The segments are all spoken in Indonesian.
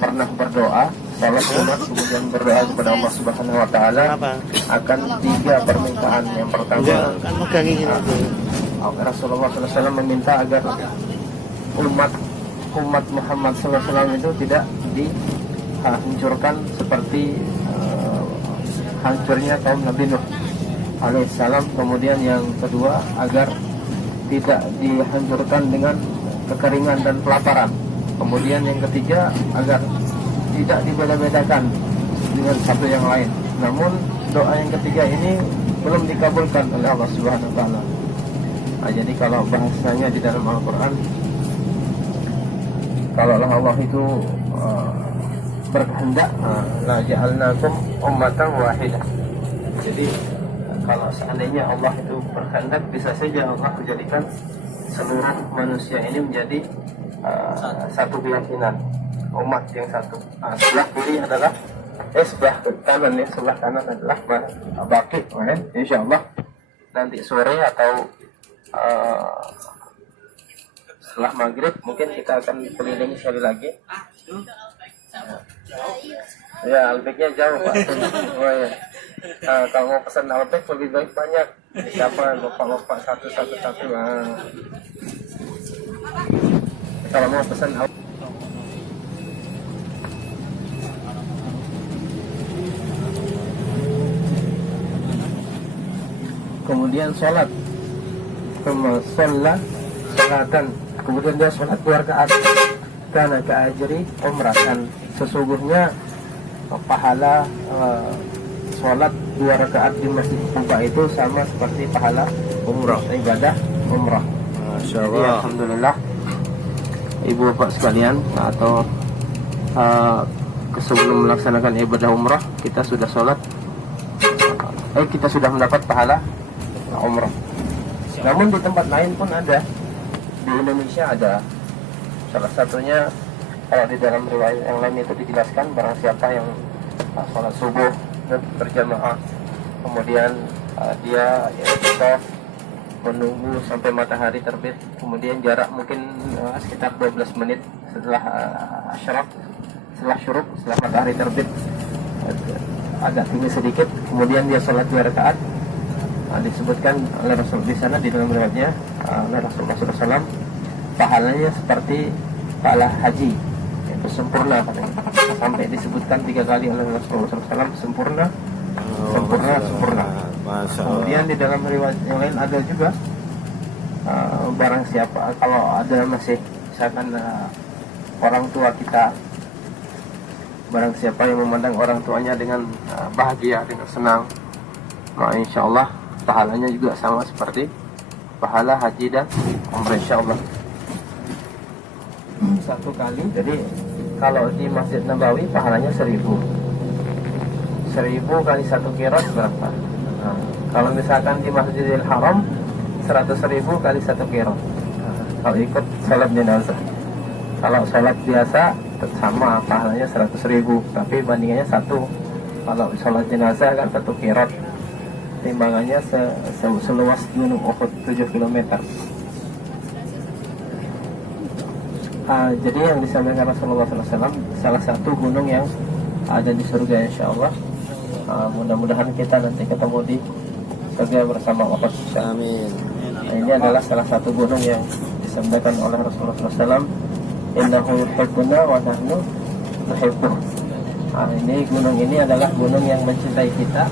pernah berdoa salat sunat kemudian berdoa kepada Allah Subhanahu Wa Taala akan 3 permintaan. Yang pertama, Rasulullah SAW meminta agar umat Muhammad SAW itu tidak dihancurkan seperti hancurnya kaum Nabi Nuh alaihissalam. Kemudian yang kedua, agar tidak dihancurkan dengan kekeringan dan kelaparan. Kemudian yang ketiga, agar tidak dibeda-bedakan dengan satu yang lain. Namun doa yang ketiga ini belum dikabulkan oleh Allah Subhanahu Wa Taala. Jadi kalau bahasanya di dalam Al-Quran, kalau Allah itu berkehendak, la ja'alnakum ummatan wahidah. Jadi kalau seandainya Allah itu berkehendak, bisa saja Allah menjadikan seluruh manusia ini menjadi satu keyakinan, umat yang satu. Sebelah kiri adalah sebelah kanan ya, sebelah kanan adalah baqi. Insyaallah nanti sore atau setelah maghrib mungkin kita akan keliling sekali lagi. Ya, albeknya jauh Pak. Oh, ya. Kalau mau pesan albek lebih baik banyak. Siapa bapak-bapak satu-satu. Kalau mau pesan albek. Kemudian sholat, sholatan. Kemudian dia sholat 2 rakaat. Karena keajri umrah, dan sesungguhnya pahala sholat 2 rakaat di Masjid Quba itu sama seperti pahala umrah, ibadah umrah. Masya Allah. Alhamdulillah, ibu bapak sekalian, atau sebelum melaksanakan ibadah umrah kita sudah sholat, kita sudah mendapat pahala umrah. Namun di tempat lain pun ada, di Indonesia ada. Salah satunya, kalau di dalam riwayat yang lain itu dijelaskan, barang siapa yang sholat subuh berjamaah, kemudian dia tetap menunggu sampai matahari terbit, kemudian jarak mungkin sekitar 12 menit setelah setelah matahari terbit, agak tinggi sedikit, kemudian dia sholat 2 rakaat. Disebutkan oleh Rasul di sana, di dalam riwayatnya oleh Rasulullah SAW, pahalanya seperti pahala haji, itu sempurna. Sampai disebutkan 3 kali oleh Rasulullah SAW, sempurna. Kemudian di dalam riwayat yang lain ada juga, barang siapa, kalau ada masih misalkan orang tua kita, barang siapa yang memandang orang tuanya dengan bahagia, dengan senang, maka insya Allah pahalanya juga sama seperti pahala haji dan umrah, insya Allah. 1 kali. Jadi kalau di Masjid Nabawi pahalanya 1000 kali 1 qirat berapa? Kalau misalkan di Masjidil Haram 100.000 kali 1 qirat. Kalau ikut salat jenazah. Kalau salat biasa sama pahalanya 100.000, tapi bandingannya 1. Kalau salat jenazah kan 1 qirat, timbangannya seluas Gunung Uhud 7 km. Jadi yang disampaikan Rasulullah SAW, salah satu gunung yang ada di surga, insya Allah. Mudah-mudahan kita nanti ketemu di surga bersama Uhud. Amin. Ini adalah salah satu gunung yang disampaikan oleh Rasulullah SAW. Innahu yuhibbuna wa nahnu nuhibbuh. Ini gunung ini adalah gunung yang mencintai kita,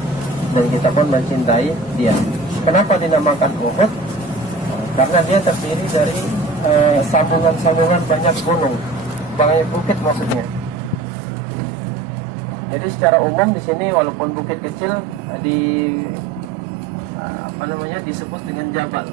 dan kita pun mencintai dia. Kenapa dinamakan Uhud? Karena dia terdiri dari sambungan-sambungan banyak gunung, banyak bukit maksudnya. Jadi secara umum di sini walaupun bukit kecil disebut dengan jabal.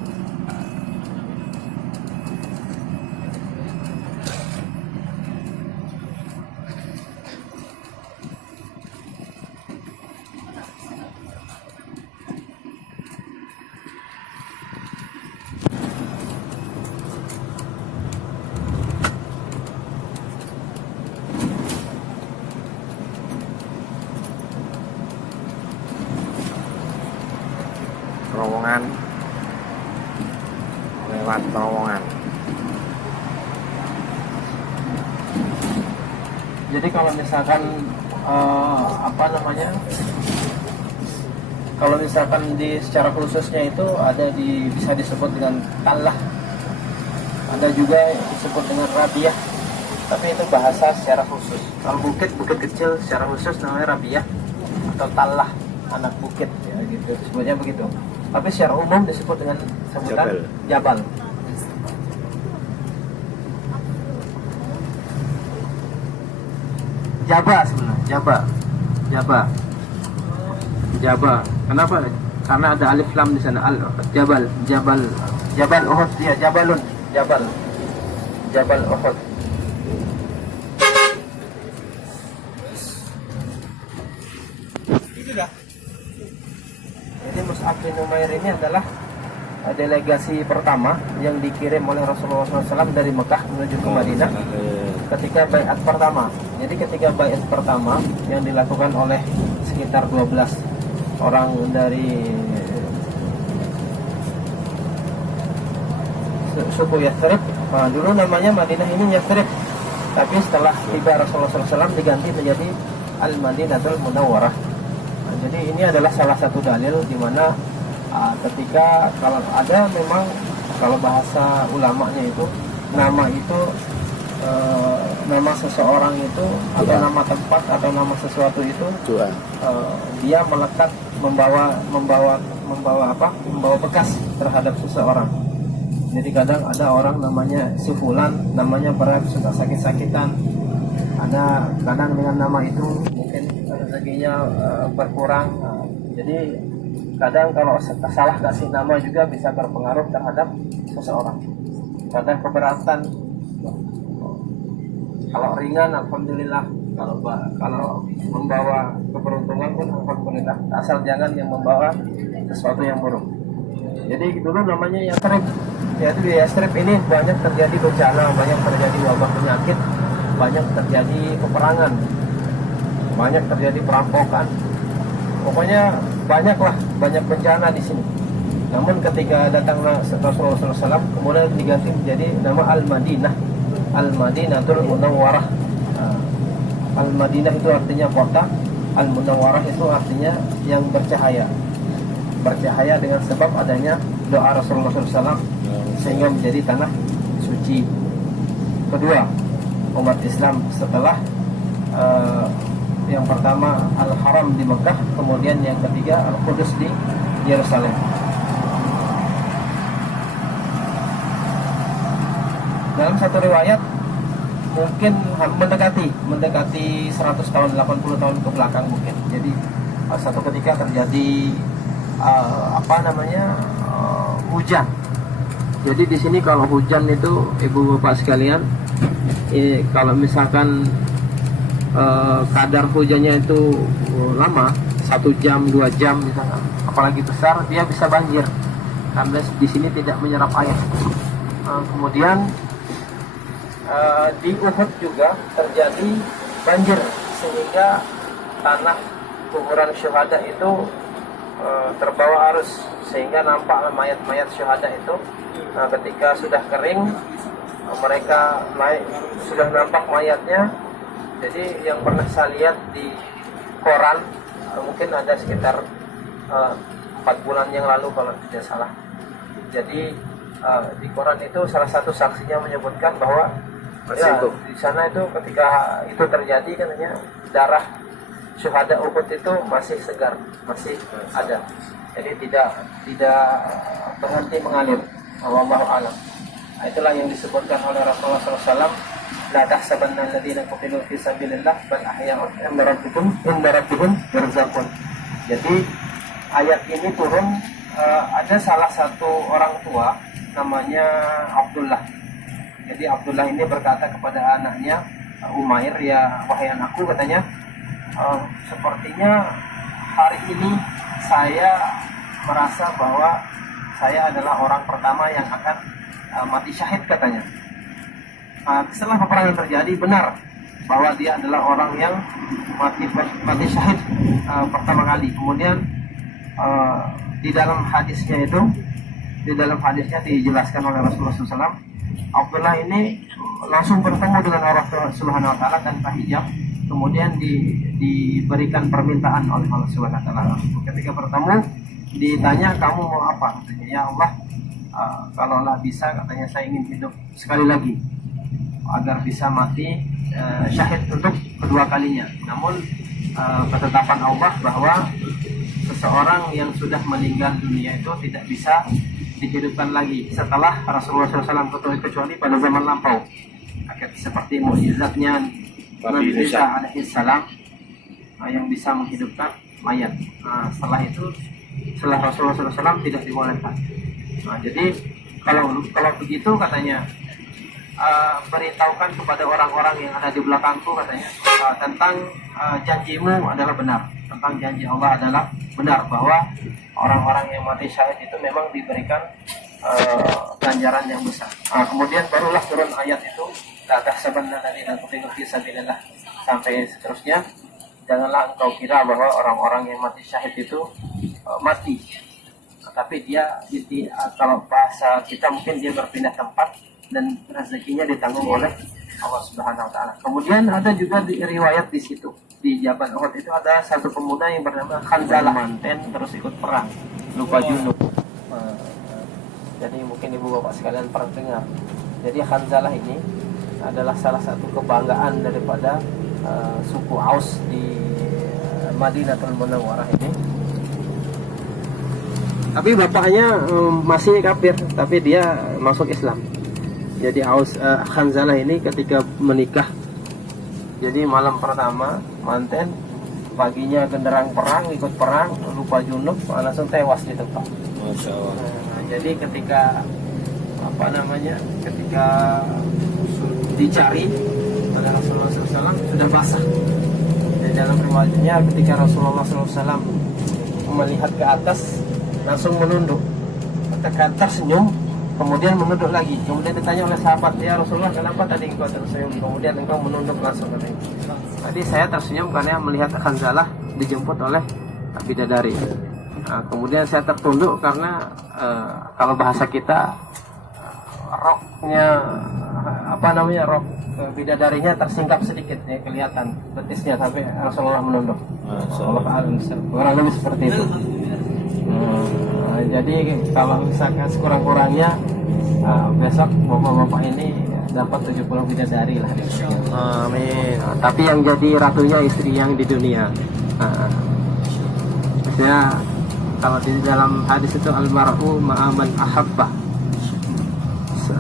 Terowongan, lewat terowongan. Jadi kalau misalkan apa namanya, kalau misalkan di secara khususnya itu ada bisa disebut dengan talah, ada juga disebut dengan rabiah, tapi itu bahasa secara khusus. Kalau bukit kecil secara khusus namanya rabiah atau talah, anak bukit ya gitu, sebutnya begitu. Tapi secara umum disebut dengan sebutan jabal. Jaba sebenarnya, Jaba. Kenapa? Karena ada alif lam di sana. Jabal Uhud, ya, Jabal Uhud. Itu dah. Jadi Mus'ab bin Umair ini adalah delegasi pertama yang dikirim oleh Rasulullah SAW dari Mekah menuju ke Madinah ketika baiat pertama. Jadi ketika baiat pertama yang dilakukan oleh sekitar 12 orang dari suku Yathrib, dulu namanya Madinah ini Yathrib, tapi setelah tiba Rasulullah SAW diganti menjadi Al-Madinatul Munawwarah. Jadi ini adalah salah satu dalil di mana ketika kalau ada memang, kalau bahasa ulamanya itu nama itu nama seseorang itu atau nama tempat atau nama sesuatu itu dia melekat membawa bekas terhadap seseorang. Jadi kadang ada orang namanya si fulan, namanya berat, suka sakit-sakitan. Ada kadang dengan nama itu mungkin rezekinya berkurang. Jadi kadang kalau salah kasih nama juga bisa berpengaruh terhadap seseorang. Kadang keberatan. Kalau ringan, alhamdulillah. Kalau membawa keberuntungan pun alhamdulillah. Asal jangan yang membawa sesuatu yang buruk. Jadi dulu namanya Yathrib. Jadi di Yathrib ini banyak terjadi bencana, banyak terjadi wabah penyakit, banyak terjadi peperangan, banyak terjadi perampokan. Pokoknya banyak bencana di sini. Namun ketika datanglah Rasulullah SAW, kemudian diganti menjadi nama Al-Madinah, Al-Madinatul Munawwarah. Al-Madinah itu artinya kota, Al-Munawwarah itu artinya yang bercahaya. Bercahaya dengan sebab adanya doa Rasulullah SAW sehingga menjadi tanah suci. Kedua, umat Islam setelah yang pertama Al-Haram di Mekah, kemudian yang ketiga Al-Qudus di Yerusalem. Dalam satu riwayat mungkin mendekati 100 tahun, 80 tahun ke belakang mungkin. Jadi satu ketika terjadi hujan. Jadi di sini kalau hujan itu ibu bapak sekalian, kalau misalkan kadar hujannya itu lama, 1 jam 2 jam misalkan, apalagi besar, dia bisa banjir karena di sini tidak menyerap air. Kemudian di Uhud juga terjadi banjir sehingga tanah kuburan syuhada itu terbawa arus sehingga nampaklah mayat-mayat syuhada itu ketika sudah kering mereka sudah nampak mayatnya. Jadi yang pernah saya lihat di koran mungkin ada sekitar 4 bulan yang lalu kalau tidak salah. Jadi di koran itu salah satu saksinya menyebutkan bahwa di sana itu ketika itu terjadi katanya darah syuhada Uhud itu masih segar, masih ada. Jadi tidak berhenti mengalir. Wallahu a'lam. Itulah yang disebutkan oleh Rasulullah SAW. La tahsabanna alladziina qutilu fi sabilillah bal ahya'un 'inda rabbihim yurzaqun. Jadi ayat ini turun ada salah satu orang tua namanya Abdullah. Jadi Abdullah ini berkata kepada anaknya Umair, ya wahai anakku, katanya, sepertinya hari ini saya merasa bahwa saya adalah orang pertama yang akan mati syahid, katanya. Setelah peperangan terjadi, benar bahwa dia adalah orang yang mati syahid pertama kali. Kemudian di dalam hadisnya dijelaskan oleh Rasulullah SAW Abdullah ini langsung bertemu dengan Allah Subhanahu wa taala tanpa hijab, kemudian diberikan permintaan oleh Allah Subhanahu wa taala. Ketika bertemu ditanya, kamu mau apa? Katanya, ya Allah, kalaulah bisa, katanya, saya ingin hidup sekali lagi agar bisa mati syahid untuk kedua kalinya. Namun ketetapan Allah bahwa seseorang yang sudah meninggal dunia itu tidak bisa dihidupkan lagi setelah Rasulullah SAW, kecuali pada zaman lampau, seperti mukjizatnya Nabi Isa alaihissalam yang bisa menghidupkan mayat. Setelah itu, setelah Rasulullah SAW tidak dibolehkan. Jadi kalau begitu, katanya, beritahukan kepada orang-orang yang ada di belakangku, katanya, tentang janjimu adalah benar, tentang janji Allah adalah benar, bahwa orang-orang yang mati syahid itu memang diberikan ganjaran yang besar. Kemudian barulah turun ayat itu, la tahsabanna alladziina qutilu fi sabilillah, sampai seterusnya. Janganlah engkau kira bahwa orang-orang yang mati syahid itu mati, tapi dia kalau bahasa kita mungkin dia berpindah tempat dan rezekinya ditanggung oleh Allah Subhanahu wa taala. Kemudian ada juga di riwayat di situ, di Jabal Uhud itu ada satu pemuda yang bernama Khanzalah, manten terus ikut perang, lupa junub. Jadi mungkin ibu bapak sekalian pernah dengar. Jadi Khanzalah ini adalah salah satu kebanggaan daripada suku Aus di Madinatul Munawwarah ini. Tapi bapaknya masih kafir, tapi dia masuk Islam. Jadi Khanzalah ini ketika menikah, jadi malam pertama manten, paginya genderang perang, ikut perang, lupa junub, langsung tewas di tempat. Masya Allah. Jadi ketika ketika dicari oleh Rasulullah SAW sudah basah. Di dalam riwayatnya ketika Rasulullah SAW melihat ke atas langsung menunduk, ke atas senyum, kemudian menunduk lagi. Kemudian ditanya oleh sahabat, ya Rasulullah, kenapa tadi engkau tersenyum, kemudian engkau menunduk langsung? Tadi saya tersenyum karena melihat Khanzalah dijemput oleh bidadari. Kemudian saya tertunduk karena kalau bahasa kita roknya rok bidadarinya tersingkap sedikit, ya kelihatan betisnya sampai Rasulullah menunduk. Kurang lebih seperti itu. Jadi kalau misalkan sekurang-kurangnya besok bapak-bapak ini dapat 70 bidadari lah. Amin. Tapi yang jadi ratunya istri yang di dunia. Maksudnya kalau di dalam hadis itu almar'u ma'aman ahabba,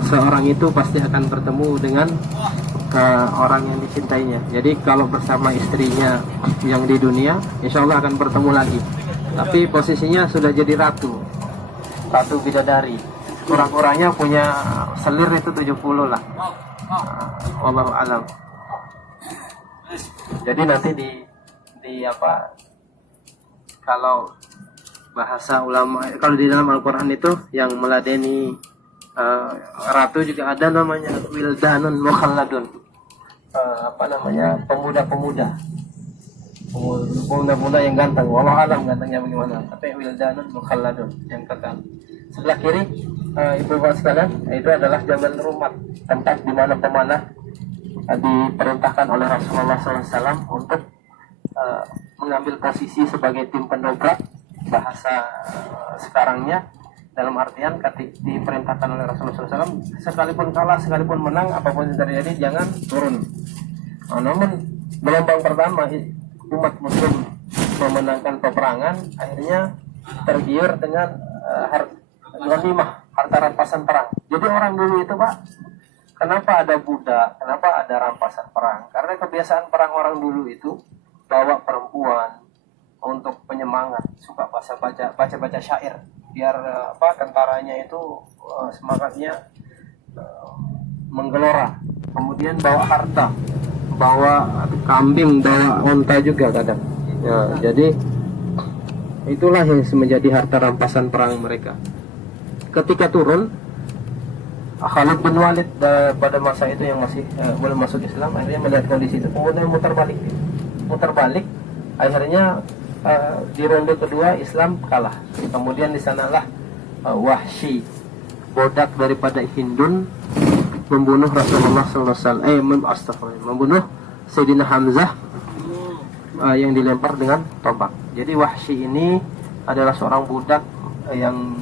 seorang itu pasti akan bertemu dengan orang yang dicintainya. Jadi kalau bersama istrinya yang di dunia, insya Allah akan bertemu lagi. Tapi posisinya sudah jadi ratu bidadari. Kurang-kurangnya punya selir itu 70 lah. Wallahu alam. Jadi nanti kalau bahasa ulama, kalau di dalam Al-Quran itu yang meladeni ratu juga ada namanya wildanun mukhalladun, pemuda-pemuda yang ganteng. Wallahu alam gantengnya bagaimana, tapi wildanun mukhalladun yang kekal. Sebelah kiri ibu bapak sekalian, itu adalah Jabal Rumat, tempat di mana pemanah diperintahkan oleh Rasulullah SAW untuk mengambil posisi sebagai tim pendobrak. Bahasa sekarangnya dalam artian diperintahkan oleh Rasulullah SAW, sekalipun kalah, sekalipun menang, apapun yang terjadi jangan turun. Namun gelombang pertama umat muslim memenangkan peperangan, akhirnya tergiur dengan ghanimah, harta rampasan perang. Jadi orang dulu itu, Pak, kenapa ada budak, kenapa ada rampasan perang? Karena kebiasaan perang orang dulu itu bawa perempuan untuk penyemangat, suka baca syair, biar tentaranya itu semangatnya menggelora. Kemudian bawa harta, bawa kambing, bawa onta juga kadang. Jadi itulah yang menjadi harta rampasan perang mereka. Ketika turun, Khalid bin Walid pada masa itu yang masih belum masuk Islam, akhirnya melihat kondisi itu, kemudian muter balik, akhirnya di ronde kedua Islam kalah. Kemudian di sanalah Wahsy, bodak daripada Hindun, membunuh Rasulullah SAW, membunuh Sayyidina Hamzah yang dilempar dengan tombak. Jadi Wahsy ini adalah seorang budak yang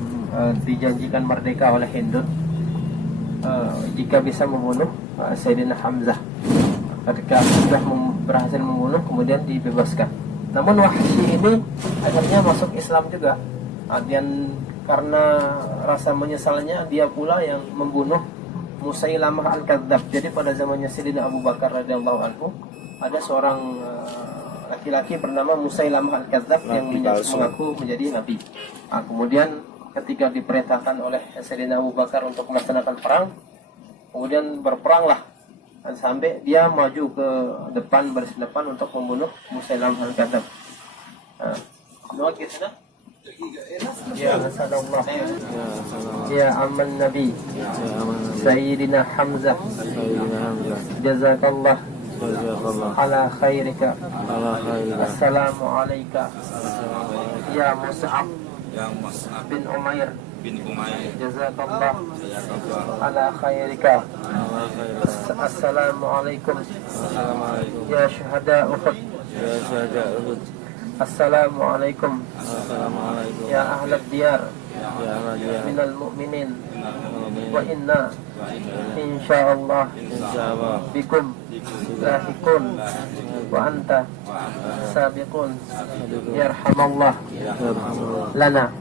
dijanjikan merdeka oleh Hindun jika bisa membunuh Sayyidina Hamzah. Ketika sudah berhasil membunuh, kemudian dibebaskan. Namun Wahsy ini akhirnya masuk Islam juga. Dan karena rasa menyesalnya, dia pula yang membunuh Musailamah Al-Kadzdzab. Jadi pada zamannya Sayyidina Abu Bakar radhiyallahu anhu, ada seorang laki-laki bernama Musailamah Al-Kadzdzab yang mengaku menjadi nabi. Kemudian ketika diperintahkan oleh Sayyidina Abu Bakar untuk melaksanakan perang, kemudian berperanglah sampai dia maju ke depan, baris depan untuk membunuh Musailamah Al-Kadzdzab. Ya Rasulullah, ya aman Nabi, Sayyidina Hamzah, jazakallah ala khairika, assalamu alayka, ya Mus'ab bin Umair, jazakallah ala khairika, assalamu alaikum, ya syuhada Uhud, assalamu alaikum, ya ahlad diyar minal mu'minin, wa inna insyaallah bikum lahiqun wa anta sabiqun, yarhamallah lana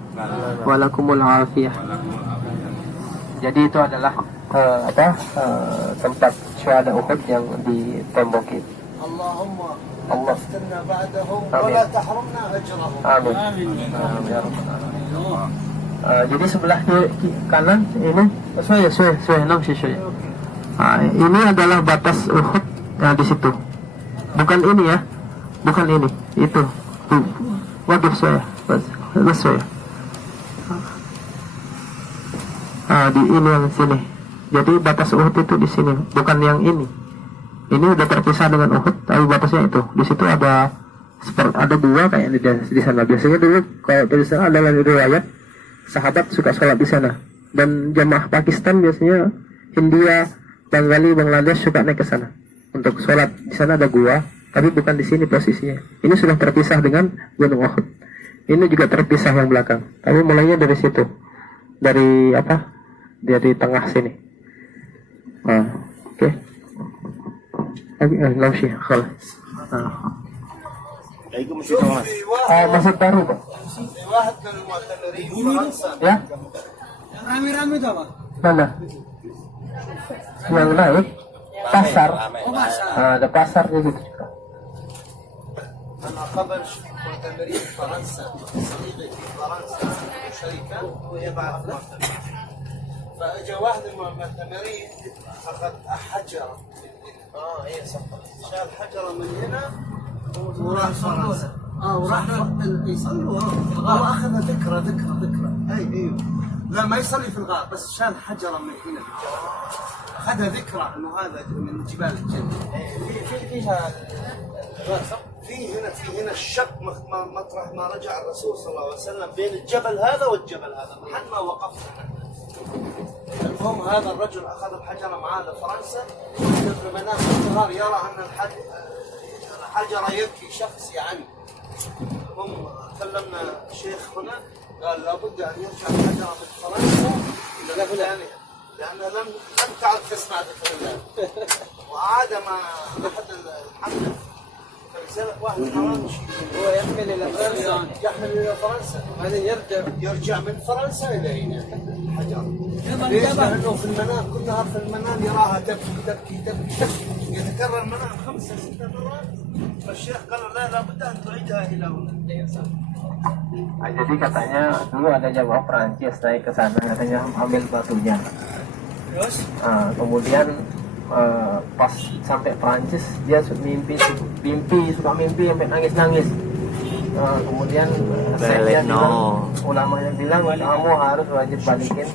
walakumul afiyah. Jadi itu adalah tempat syuhada Uhud yang ditemboki. Allahumma Allah aftinna ba'dahum wa la tahrimna ajrahum. Amin. Jadi sebelah kanan ini ini adalah batas Uhud. Nah di situ, bukan ini ya, bukan ini, itu tuh. Waduh saya. Di ini yang sini. Jadi batas Uhud itu di sini, bukan yang ini. Ini udah terpisah dengan Uhud, tapi batasnya itu. Di situ ada dua kayak di sana. Biasanya dulu kalau di sana ada riwayat sahabat suka sholat di sana. Dan jamaah Pakistan biasanya, India, Bengali, Bangladesh suka naik ke sana untuk sholat. Di sana ada gua, tapi bukan di sini posisinya. Ini sudah terpisah dengan Gunung Uhud. Ini juga terpisah yang belakang. Tapi mulainya dari situ, dari tengah sini. Oke. Langsung خلاص. Maksud baru Pak. Ya? Rame-rame tuh Pak. Mana? Yang naik pasar. Ada pasar di situ. أنا قبل معتمرين فرنسا صديقي في فرنسا شركة ويبعث معتمر فأجا واحد من المعتمرين أخذ حجرة هي صح شال حجرة من هنا وراح فرنسا وراح يصلوا هو أخذ ذكرى أيوه لا ما يصلي في الغار بس شال حجرة من هنا أخذها ذكرى إنه هذا من جبال الجنة في هنا الشق مطرح ما رجع الرسول صلى الله عليه وسلم بين الجبل هذا والجبل هذا محل ما وقفنا. المهم هذا الرجل أخذ الحجرة معاه لفرنسا في منام النهار يرى أن الحجرة يبكي شخص يعني. هم كلمنا شيخ هنا قال لابد أن يرجع الحجرة من فرنسا لأن لم تعد تسمع ذكر الله وعاد ما أحد الحمد فرسالة واحد حرامي هو يحمل إلى فرنسا بعدين يرجع من فرنسا إلى هنا الحجر ليش؟ لأنه في المنام كل نهار في المنام يراها تبكي يتكرر المنام 5-6 مرات فالشيخ قال لا لابد أن تعيدها إلى هنا. Jadi katanya dulu ada jamaah Perancis naik ke sana, katanya ambil batunya. Kemudian pas sampai Perancis dia mimpi sampai nangis. Kemudian saya bilang, ulamanya bilang kamu harus wajib balikin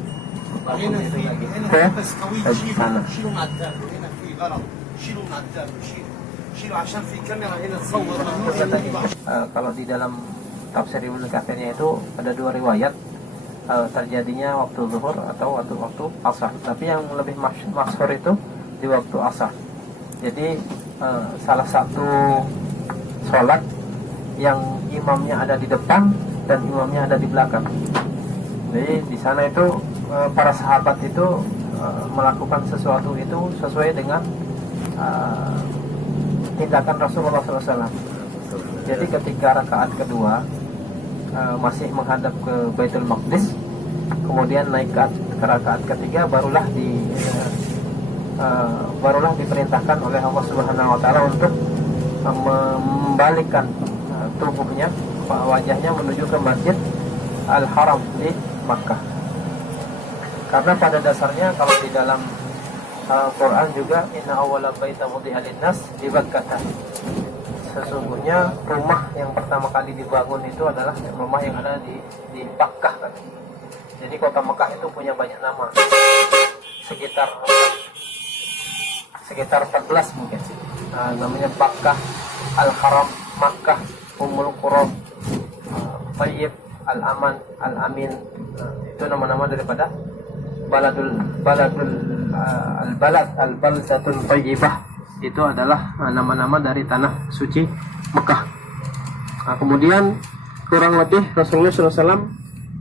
ke sana. Kalau di dalam tafsir Ibnu Katsirnya itu ada dua riwayat. terjadinya waktu zuhur atau waktu asar. Tapi yang lebih masyhur itu di waktu asar. Jadi salah satu sholat yang imamnya ada di depan dan imamnya ada di belakang. Jadi di sana itu para sahabat itu melakukan sesuatu itu sesuai dengan tindakan Rasulullah SAW. Jadi ketika rakaat kedua masih menghadap ke Baitul Maqdis, kemudian naik ke rakaat ketiga, barulah diperintahkan oleh Allah Subhanahu Wa Taala untuk membalikkan tubuhnya, wajahnya menuju ke Masjid Al-Haram di Makkah. Karena pada dasarnya kalau di dalam Quran juga, inna awwala baita wudi'a lin-nas bi Bakkah. Sesungguhnya rumah yang pertama kali dibangun itu adalah rumah yang ada di Makkah kan. Jadi kota Makkah itu punya banyak nama, sekitar 14 mungkin. Namanya Bakkah, Al-Haram, Makkah, Ummul Qura, Thayyib, Al-Aman, Al-Amin. Itu nama-nama daripada Al-Baldatul Thayyibah. Itu adalah nama-nama dari tanah suci Mekah. Kemudian kurang lebih Rasulullah SAW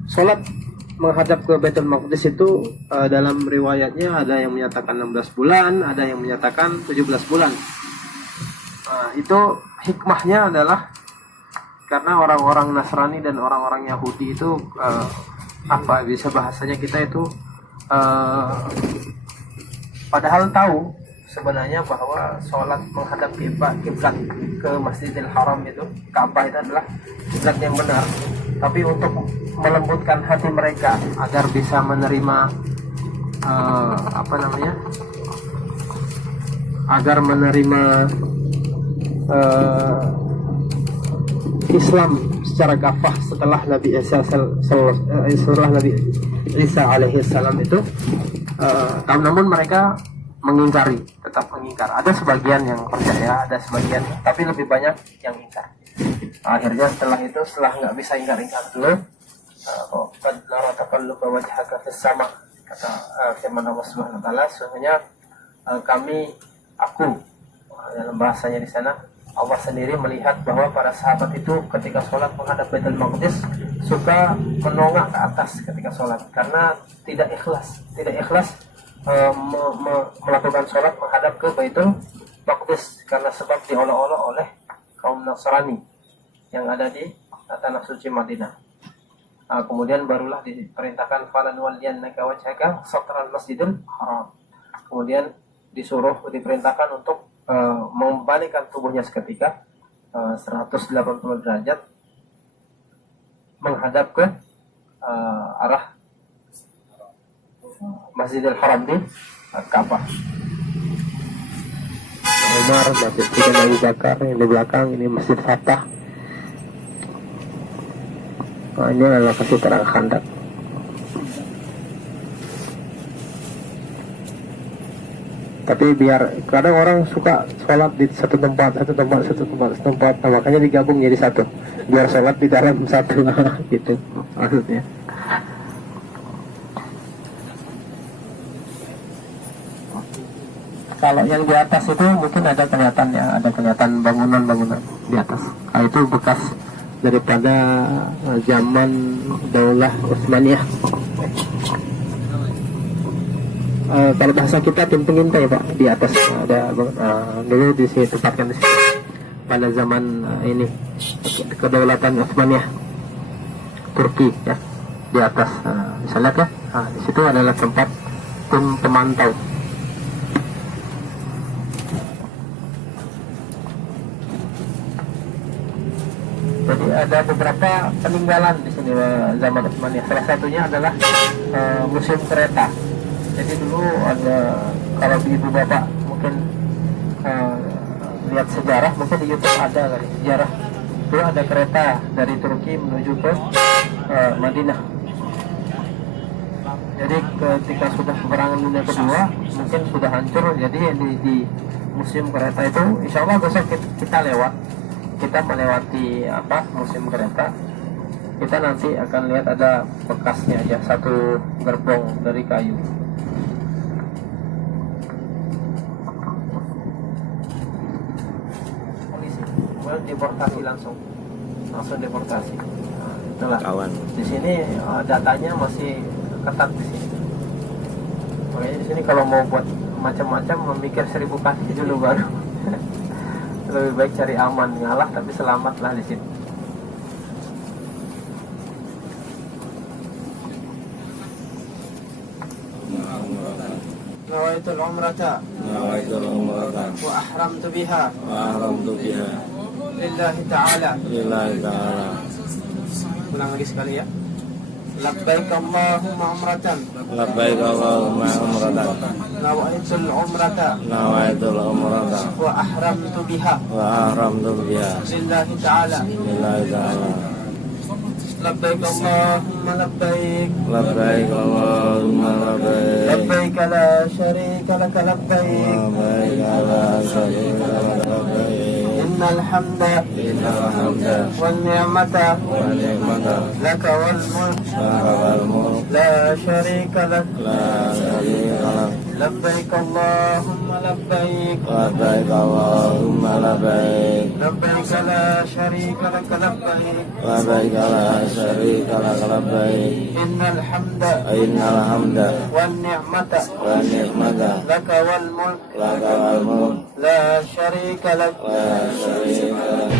sholat menghadap ke Baitul Maqdis itu dalam riwayatnya ada yang menyatakan 16 bulan, ada yang menyatakan 17 bulan. Itu hikmahnya adalah karena orang-orang Nasrani dan orang-orang Yahudi itu bisa bahasanya kita itu padahal tahu sebenarnya bahwa sholat menghadap kiblat ke Masjidil Haram itu, Ka'bah itu adalah kiblat yang benar. Tapi untuk melembutkan hati mereka agar bisa menerima agar menerima Islam secara kafah setelah Nabi Isa alaihi salam itu, namun mereka tetap mengingkar. Ada sebagian yang percaya, ada sebagian, tapi lebih banyak yang ingkar. Akhirnya setelah nggak bisa ingkar dulu, qad nara taqalluba wajhaka fis sama, kata firman Allah Subhanahu wa taala, sesungguhnya aku dalam bahasanya di sana, Allah sendiri melihat bahwa para sahabat itu ketika sholat menghadap Baitul Maqdis suka menongak ke atas ketika sholat karena tidak ikhlas melakukan sholat menghadap ke Baitul Maqdis karena sebab diolok-olok oleh kaum Nasrani yang ada di tanah suci Madinah. Kemudian barulah diperintahkan falanwalliyannaka wajhaka satral Masjidil Haram. Kemudian diperintahkan untuk membalikkan tubuhnya seketika 180 derajat menghadap ke arah Masjidil Haram di Ka'bah. Umar, Masjid Abu Bakar, yang di belakang ini Masjid Fatah. Ini adalah kasih terang Khandaq. Tapi biar kadang orang suka sholat di satu tempat, nah, makanya digabung jadi satu, biar sholat di dalam satu gitu maksudnya. Kalau yang di atas itu mungkin ada kelihatan bangunan di atas. Itu bekas daripada zaman Daulah Utsmaniyah. Kalau bahasa kita pintu-pintu ya Pak, di atas ada dulu di sini, tempatkan di sini pada zaman ini kedaulatan Utsmaniyah Turki ya, di atas bisa lihat ya. Di situ adalah tempat tim pemantau. Jadi ada beberapa peninggalan di sini zaman Utsmaniyah. Salah satunya adalah museum kereta. Jadi dulu ada, kalau ibu bapak mungkin lihat sejarah, mungkin di YouTube ada kali sejarah. Dulu ada kereta dari Turki menuju ke Madinah. Jadi ketika sudah peperangan dunia kedua, mungkin sudah hancur. Jadi di museum kereta itu, insya Allah besok kita melewati museum kereta. kita nanti akan lihat ada bekasnya aja, satu gerbong dari kayu. Polisi, kemudian deportasi langsung deportasi. Nah, itulah. Kawan. Di sini datanya masih ketat di sini. Makanya di sini kalau mau buat macam-macam memikir 1000 kali dulu baru. Lebih baik cari aman, ngalah tapi selamatlah di sini. Nawaitul umrata Nawaitul umrata wa ahramtu biha wa ahramtu biha lillahi ta'ala. lillahi ta'ala. Ulang lagi sekali ya. Labbaik Allahumma umratan Labbaik Allahumma umrata nawaitul umrata Nawaitul umrata wa ahramtu biha wa ahramtu biha lillahi ta'ala. lillahi ta'ala. Labbaik Allahumma labbaik Labbaik Allahumma labbaik labbaik la syarika laka labbaik Labbaik la syarika laka labbaik innal hamda innal hamda wan ni'mata wan ni'mata laka wal mulk laka wal mulk la syarika lak. la syarika lak. Labbaik Allahumma labbaik Labbaik Allahumma labbaik labbaik la syarika laka labbaik Labbaik la syarika laka labbaik innal hamda innal hamda wan ni'mata wan ni'mata laka wal mulk laka wal mulk la syarika lak. la syarika lak.